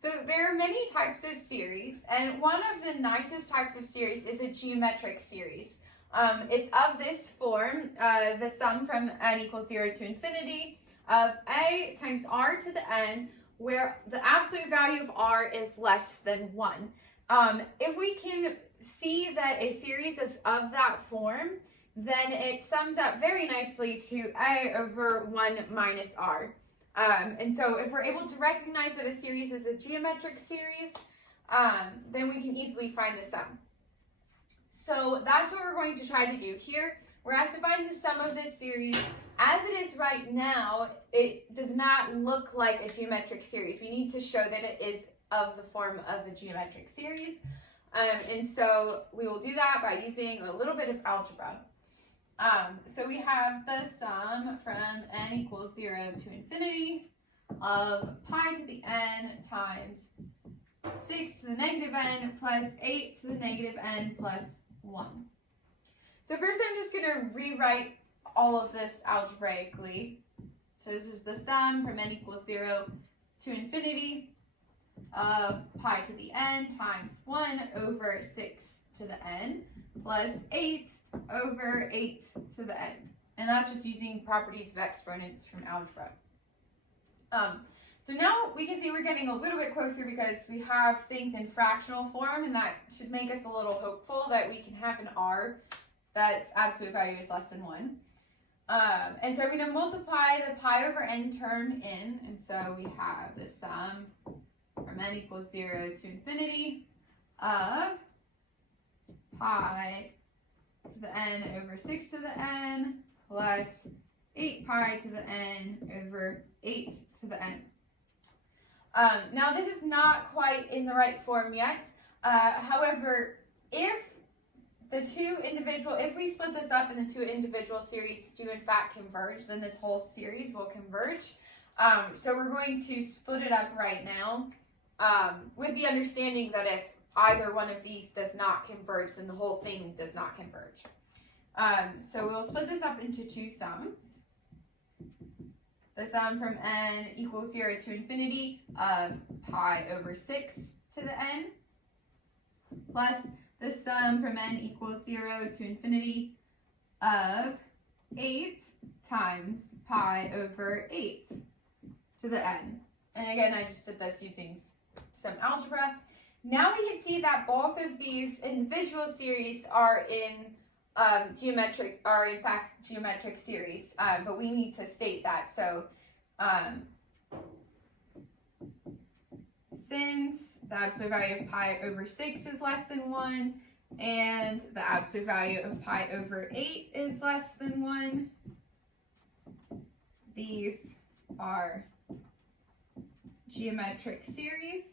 So there are many types of series, and one of the nicest types of series is a geometric series. It's of this form, the sum from n equals 0 to infinity of a times r to the n, where the absolute value of r is less than 1. If we can see that a series is of that form, then it sums up very nicely to a over 1 minus r. And so if we're able to recognize that a series is a geometric series, then we can easily find the sum. So that's what we're going to try to do here. We're asked to find the sum of this series. As it is right now, it does not look like a geometric series. We need to show that it is of the form of a geometric series. And so we will do that by using a little bit of algebra. So we have the sum from n equals 0 to infinity of pi to the n times 6 to the negative n plus 8 to the negative n plus 1. So first I'm just going to rewrite all of this algebraically. So this is the sum from n equals 0 to infinity of pi to the n times 1 over 6 to the n plus 8 over 8 to the n. And that's just using properties of exponents from algebra. So now we can see we're getting a little bit closer because we have things in fractional form, and that should make us a little hopeful that we can have an r that's absolute value is less than 1. And so we're going to multiply the pi over n term in, and so we have the sum from n equals 0 to infinity of pi to the n over 6 to the n plus 8 pi to the n over 8 to the n. Now this is not quite in the right form yet. However, if we split this up and the two individual series do in fact converge, then this whole series will converge. So we're going to split it up right now with the understanding that if either one of these does not converge, then the whole thing does not converge. So we'll split this up into two sums. The sum from n equals 0 to infinity of pi over 6 to the n plus the sum from n equals 0 to infinity of 8 times pi over 8 to the n. And again, I just did this using some algebra. Now we can see that both of these individual series are in fact geometric series, but we need to state that. So since the absolute value of pi over 6 is less than 1 and the absolute value of pi over 8 is less than 1, these are geometric series.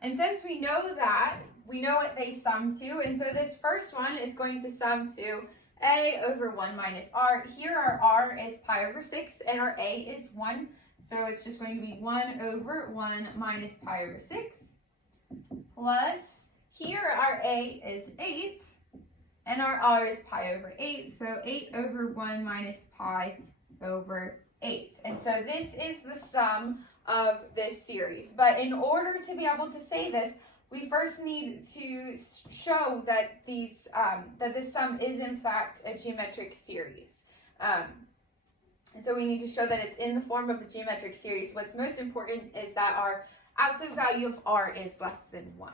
And since we know that, we know what they sum to, and so this first one is going to sum to a over 1 minus r. Here our r is pi over 6 and our a is 1, so it's just going to be 1 over 1 minus pi over 6 plus, here our a is 8 and our r is pi over 8, so 8 over 1 minus pi over 8. And so this is the sum of this series. But in order to be able to say this, we first need to show that this sum is in fact a geometric series. And so we need to show that it's in the form of a geometric series. What's most important is that our absolute value of r is less than 1.